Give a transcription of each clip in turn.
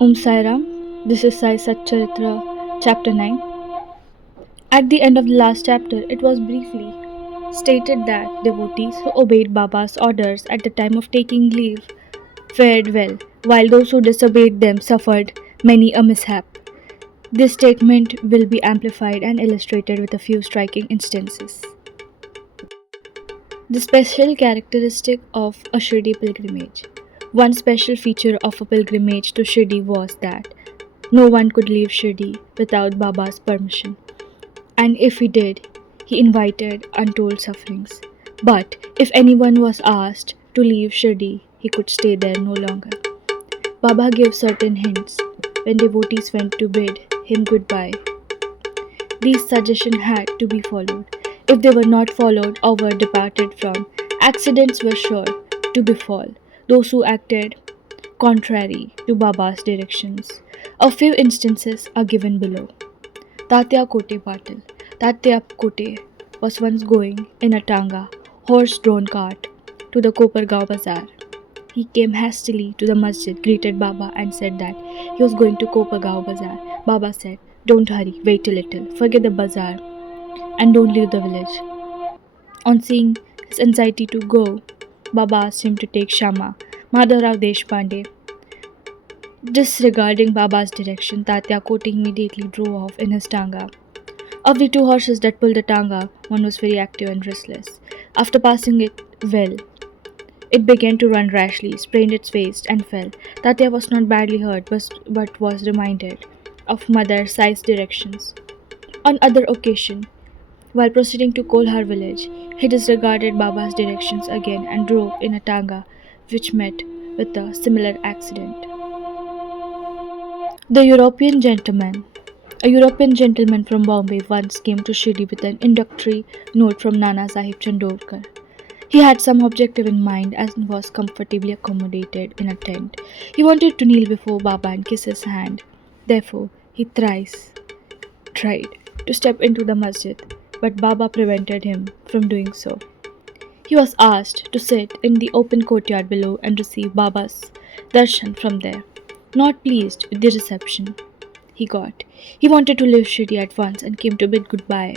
Sai Ram, this is Sai Satcharitra, chapter 9. At the end of the last chapter, it was briefly stated that devotees who obeyed Baba's orders at the time of taking leave fared well, while those who disobeyed them suffered many a mishap. This statement will be amplified and illustrated with a few striking instances. The special characteristic of a Shirdi pilgrimage. One special feature of a pilgrimage to Shirdi was that no one could leave Shirdi without Baba's permission, and if he did, he invited untold sufferings. But if anyone was asked to leave Shirdi, he could stay there no longer. Baba gave certain hints when devotees went to bid him goodbye. These suggestions had to be followed. If they were not followed or were departed from, accidents were sure to befall those who acted contrary to Baba's directions. A few instances are given below. Tatya Kote Patil. Tatya Kote was once going in a tanga, horse-drawn cart, to the Kopargaon Bazaar. He came hastily to the masjid, greeted Baba and said that he was going to Kopargaon Bazaar. Baba said, "Don't hurry, wait a little, forget the bazaar and don't leave the village." On seeing his anxiety to go, Baba asked him to take Shama. Madhavrao Deshpande. Disregarding Baba's direction, Tatya Kote immediately drove off in his tanga. Of the two horses that pulled the tanga, one was very active and restless. After passing it well, it began to run rashly, sprained its waist, and fell. Tatya was not badly hurt, but was reminded of Mother Sai's directions. On other occasion, while proceeding to Kolhar village, he disregarded Baba's directions again and drove in a tanga, which met with a similar accident. The European gentleman. A European gentleman from Bombay once came to Shirdi with an introductory note from Nana Sahib Chandorkar. He had some objective in mind and was comfortably accommodated in a tent. He wanted to kneel before Baba and kiss his hand. Therefore, he thrice tried to step into the masjid, but Baba prevented him from doing so. He was asked to sit in the open courtyard below and receive Baba's darshan from there. Not pleased with the reception he got, he wanted to leave Shirdi at once and came to bid goodbye.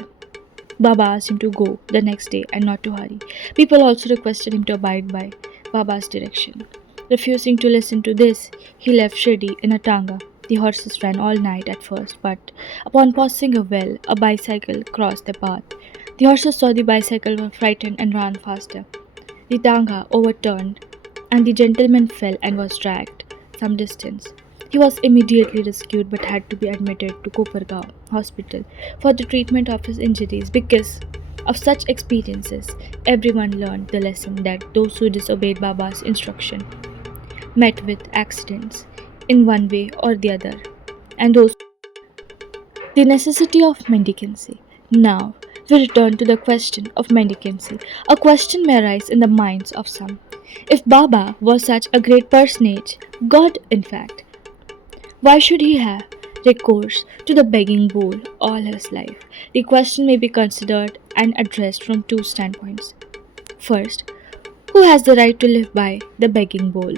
Baba asked him to go the next day and not to hurry. People also requested him to abide by Baba's direction. Refusing to listen to this, he left Shirdi in a tanga. The horses ran all night at first, but upon passing a well, a bicycle crossed the path. The horses saw the bicycle, were frightened and ran faster. The tanga overturned, and the gentleman fell and was dragged some distance. He was immediately rescued but had to be admitted to Kopargaon hospital for the treatment of his injuries. Because of such experiences, everyone learned the lesson that those who disobeyed Baba's instruction met with accidents in one way or the other, and those the necessity of mendicancy. Now, we return to the question of mendicancy. A question may arise in the minds of some. If Baba was such a great personage, God in fact, why should he have recourse to the begging bowl all his life? The question may be considered and addressed from two standpoints. First, who has the right to live by the begging bowl?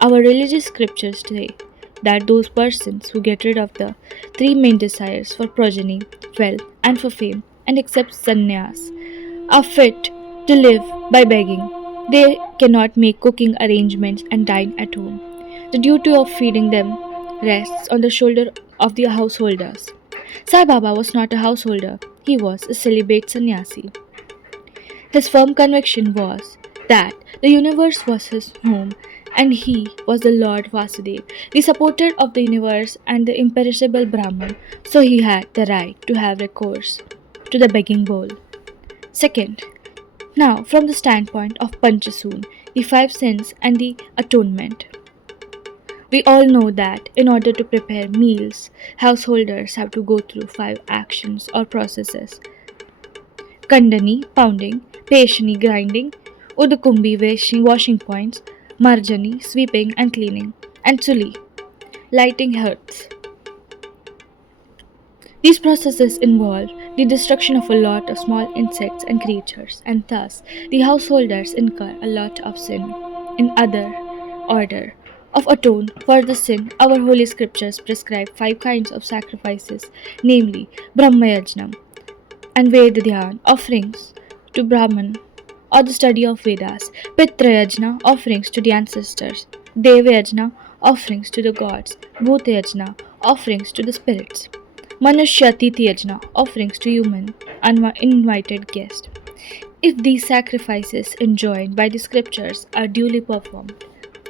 Our religious scriptures say that those persons who get rid of the three main desires for progeny, wealth, and for fame and accept sannyas are fit to live by begging. They cannot make cooking arrangements and dine at home. The duty of feeding them rests on the shoulder of the householders. Sai Baba was not a householder, he was a celibate sannyasi. His firm conviction was that the universe was his home and he was the Lord Vasudev, the supporter of the universe and the imperishable Brahman, so he had the right to have recourse to the begging bowl. Second, now from the standpoint of Panchasoon, the five sins and the atonement. We all know that in order to prepare meals, householders have to go through 5 actions or processes. Kandani, pounding, Peshani, grinding, Udukumbi, washing points, Marjani, sweeping and cleaning, and Suli, lighting hearths. These processes involve the destruction of a lot of small insects and creatures, and thus the householders incur a lot of sin. In other order, of atone for the sin, our holy scriptures prescribe 5 kinds of sacrifices, namely Brahmayajnam and Vedadhyan, offerings to Brahman or the study of Vedas, Pitrayajna, offerings to the ancestors, Devayajna, offerings to the gods, Bhutayajna, offerings to the spirits, Manushyatithiyajna, offerings to human uninvited guests. If these sacrifices enjoined by the scriptures are duly performed,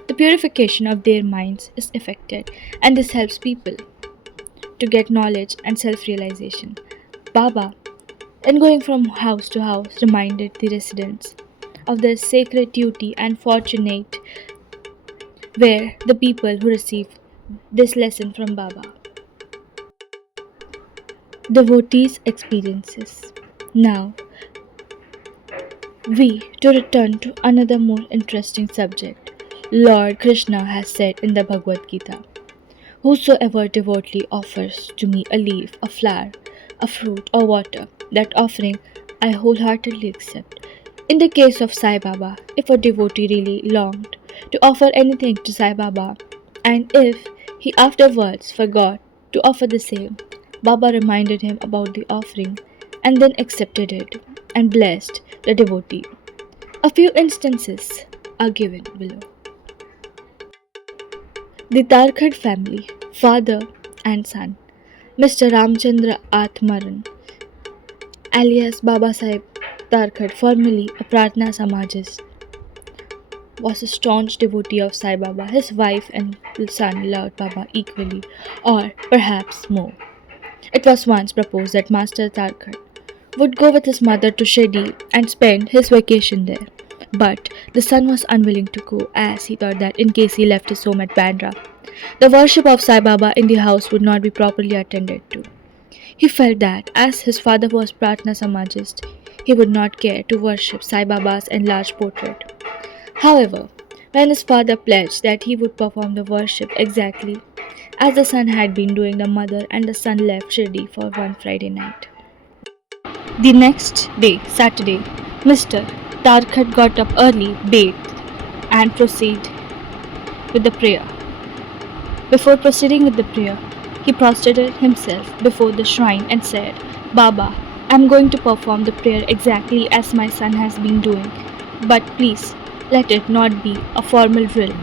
the purification of their minds is effected, and this helps people to get knowledge and self realization. Baba, in going from house to house, reminded the residents of their sacred duty and fortunate were the people who received this lesson from Baba. Devotees' experiences. Now, to return to another more interesting subject. Lord Krishna has said in the Bhagavad Gita, "Whosoever devoutly offers to me a leaf, a flower, a fruit, or water, that offering I wholeheartedly accept." In the case of Sai Baba, if a devotee really longed to offer anything to Sai Baba, and if he afterwards forgot to offer the same, Baba reminded him about the offering and then accepted it and blessed the devotee. A few instances are given below. The Tarkhad family, father and son, Mr. Ramchandra Atmaran, alias Baba Sahib Tarkhad, formerly a Pratna Samajist, was a staunch devotee of Sai Baba. His wife and son loved Baba equally, or perhaps more. It was once proposed that Master Tarkhad would go with his mother to Shirdi and spend his vacation there. But the son was unwilling to go, as he thought that in case he left his home at Bandra, the worship of Sai Baba in the house would not be properly attended to. He felt that as his father was Pratna Samajist, he would not care to worship Sai Baba's enlarged portrait. However, when his father pledged that he would perform the worship exactly as the son had been doing, the mother and the son left Shirdi for one Friday night. The next day, Saturday, Mr. Tarkhad got up early, bathed, and proceeded with the prayer. Before proceeding with the prayer, he prostrated himself before the shrine and said, "Baba, I am going to perform the prayer exactly as my son has been doing, but please let it not be a formal drill."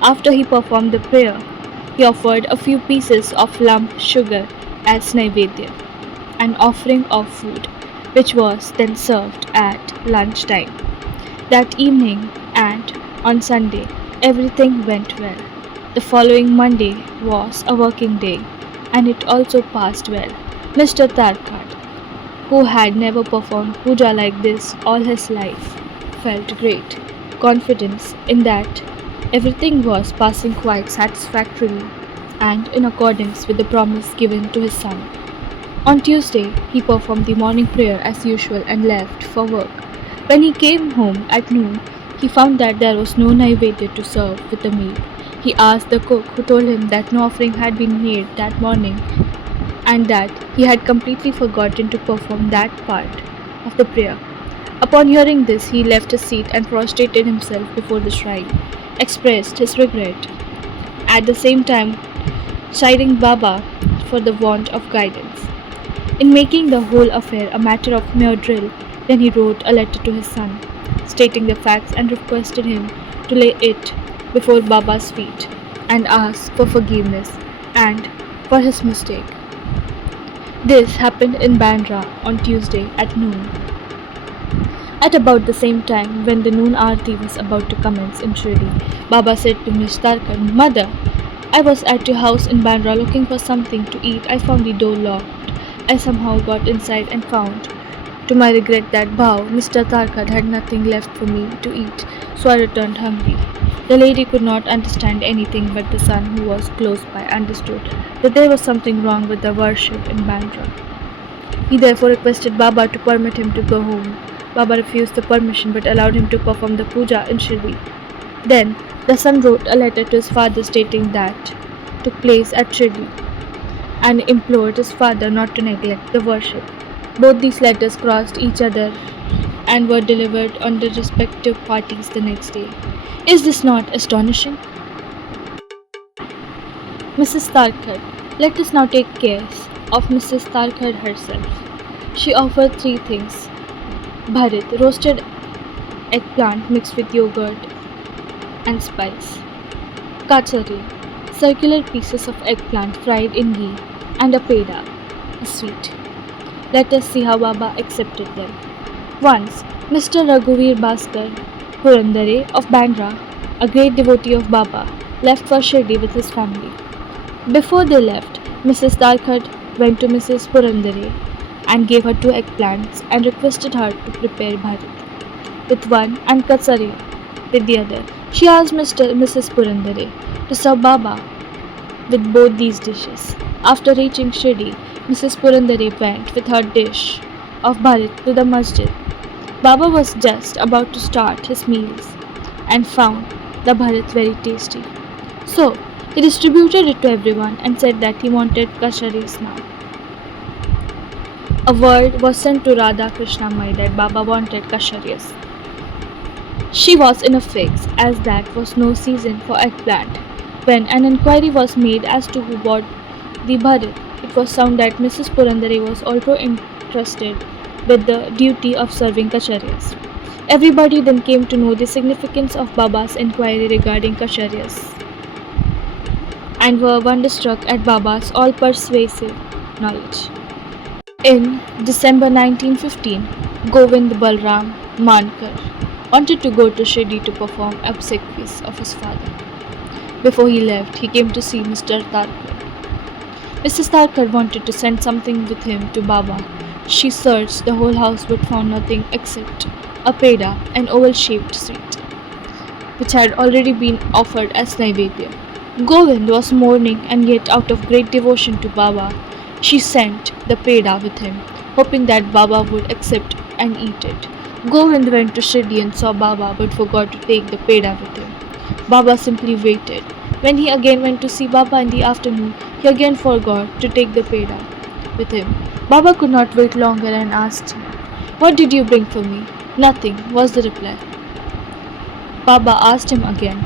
After he performed the prayer, he offered a few pieces of lump sugar as naivedya, an offering of food, which was then served at lunch time. That evening and on Sunday, everything went well. The following Monday was a working day, and it also passed well. Mr. Tarkhad, who had never performed puja like this all his life, felt great confidence in that everything was passing quite satisfactorily and in accordance with the promise given to his son. On Tuesday, he performed the morning prayer as usual and left for work. When he came home at noon, he found that there was no naivedya to serve with the meal. He asked the cook, who told him that no offering had been made that morning and that he had completely forgotten to perform that part of the prayer. Upon hearing this, he left his seat and prostrated himself before the shrine, expressed his regret, at the same time chiding Baba for the want of guidance. In making the whole affair a matter of mere drill, then he wrote a letter to his son, stating the facts and requested him to lay it before Baba's feet and ask for forgiveness and for his mistake. This happened in Bandra on Tuesday at noon. At about the same time, when the noon aarti was about to commence in Shirdi, Baba said to Miss Tarkan, "Mother, I was at your house in Bandra looking for something to eat. I found the door locked. I somehow got inside and found, to my regret, that Mr. Tarkat had nothing left for me to eat, so I returned hungry." The lady could not understand anything, but the son, who was close by, understood that there was something wrong with the worship in Bandra. He therefore requested Baba to permit him to go home. Baba refused the permission but allowed him to perform the puja in Shirdi. Then the son wrote a letter to his father stating that took place at Shirdi and implored his father not to neglect the worship. Both these letters crossed each other and were delivered on their respective parties the next day. Is this not astonishing? Mrs. Tharkar. Let us now take care of Mrs. Tharkar herself. She offered three things: bharit, roasted eggplant mixed with yogurt and spice; kachari, circular pieces of eggplant fried in ghee; and a peda, a sweet. Let us see how Baba accepted them. Once, Mr. Raghuveer Bhaskar Purandare of Bandra, a great devotee of Baba, left for Shirdi with his family. Before they left, Mrs. Darkhat went to Mrs. Purandare and gave her two eggplants and requested her to prepare bharat with one and katsari with the other. She asked Mrs. Purandare to serve Baba with both these dishes. After reaching Shirdi, Mrs. Purandare went with her dish of bharat to the masjid. Baba was just about to start his meals and found the bharat very tasty. So, he distributed it to everyone and said that he wanted kasharis now. A word was sent to Radha Krishna Mai that Baba wanted kasharis. She was in a fix, as that was no season for eggplant. When an inquiry was made as to who bought the bharat, it was found that Mrs. Purandare was also entrusted with the duty of serving kacharis. Everybody then came to know the significance of Baba's inquiry regarding kacharis and were wonderstruck at Baba's all persuasive knowledge. In December 1915, Govind Balram Mankar wanted to go to Shirdi to perform obsequies of his father. Before he left, he came to see Mr. Tharkar. Mrs. Tharkar wanted to send something with him to Baba. She searched the whole house but found nothing except a peda, an oval-shaped sweet, which had already been offered as naivedya. Govind was mourning, and yet out of great devotion to Baba, she sent the peda with him, hoping that Baba would accept and eat it. Govind went to Shirdi and saw Baba but forgot to take the peda with him. Baba simply waited. When he again went to see Baba in the afternoon, he again forgot to take the peda with him. Baba could not wait longer and asked him, "What did you bring for me?" "Nothing," was the reply. Baba asked him again,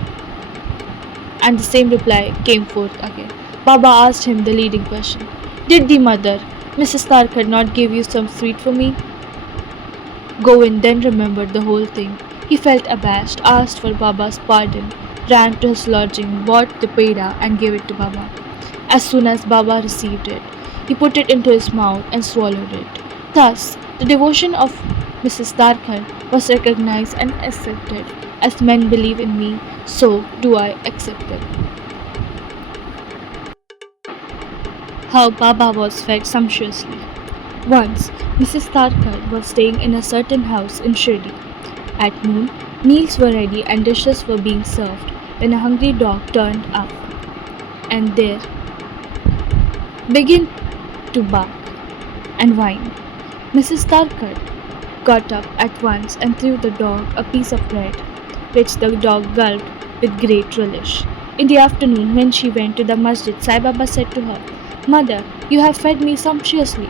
and the same reply came forth again. Baba asked him the leading question, "Did the mother, Mrs. Tharkar, not give you some sweet for me?" Govind then remembered the whole thing. He felt abashed, asked for Baba's pardon, ran to his lodging, bought the peda and gave it to Baba. As soon as Baba received it, he put it into his mouth and swallowed it. Thus, the devotion of Mrs. Tharkar was recognized and accepted. As men believe in me, so do I accept them. How Baba was fed sumptuously. Once, Mrs. Tharkar was staying in a certain house in Shirdi. At noon, meals were ready and dishes were being served when a hungry dog turned up and there began to bark and whine. Mrs. Tharkar got up at once and threw the dog a piece of bread, which the dog gulped with great relish. In the afternoon, when she went to the masjid, Sai Baba said to her, "Mother, you have fed me sumptuously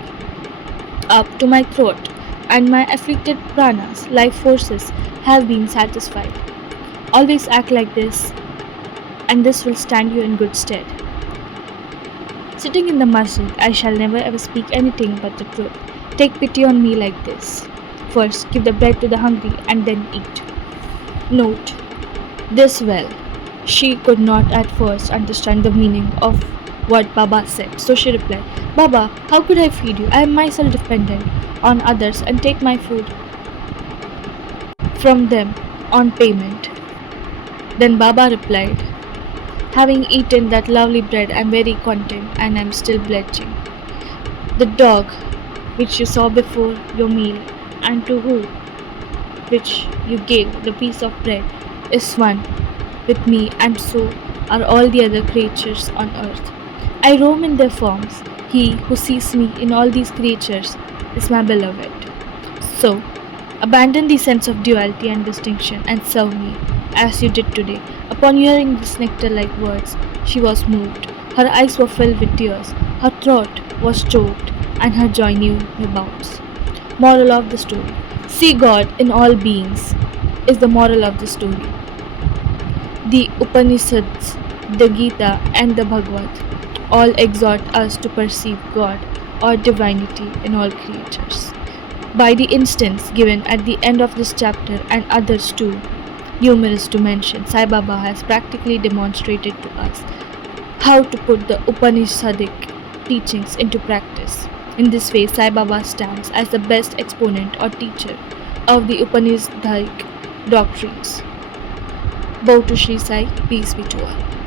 up to my throat, and my afflicted pranas, life forces, have been satisfied. Always act like this, and this will stand you in good stead. Sitting in the masjid, I shall never ever speak anything but the truth. Take pity on me like this. First, give the bread to the hungry, and then eat." Note this well. She could not at first understand the meaning of what Baba said, so she replied, "Baba, how could I feed you? I am myself dependent on others and take my food from them on payment." Then Baba replied, "Having eaten that lovely bread, I am very content and I am still bletching. The dog which you saw before your meal and to whom which you gave the piece of bread is one with me, and so are all the other creatures on earth. I roam in their forms. He who sees me in all these creatures is my beloved. So, abandon the sense of duality and distinction and serve me, as you did today." Upon hearing these nectar-like words, she was moved. Her eyes were filled with tears, her throat was choked, and her joy knew no bounds. Moral of the story: see God in all beings is the moral of the story. The Upanishads, the Gita, and the Bhagavad all exhort us to perceive God or divinity in all creatures. By the instance given at the end of this chapter and others too, numerous to mention, Sai Baba has practically demonstrated to us how to put the Upanishadic teachings into practice. In this way, Sai Baba stands as the best exponent or teacher of the Upanishadic doctrines. Bow to Sri Sai, peace be to all.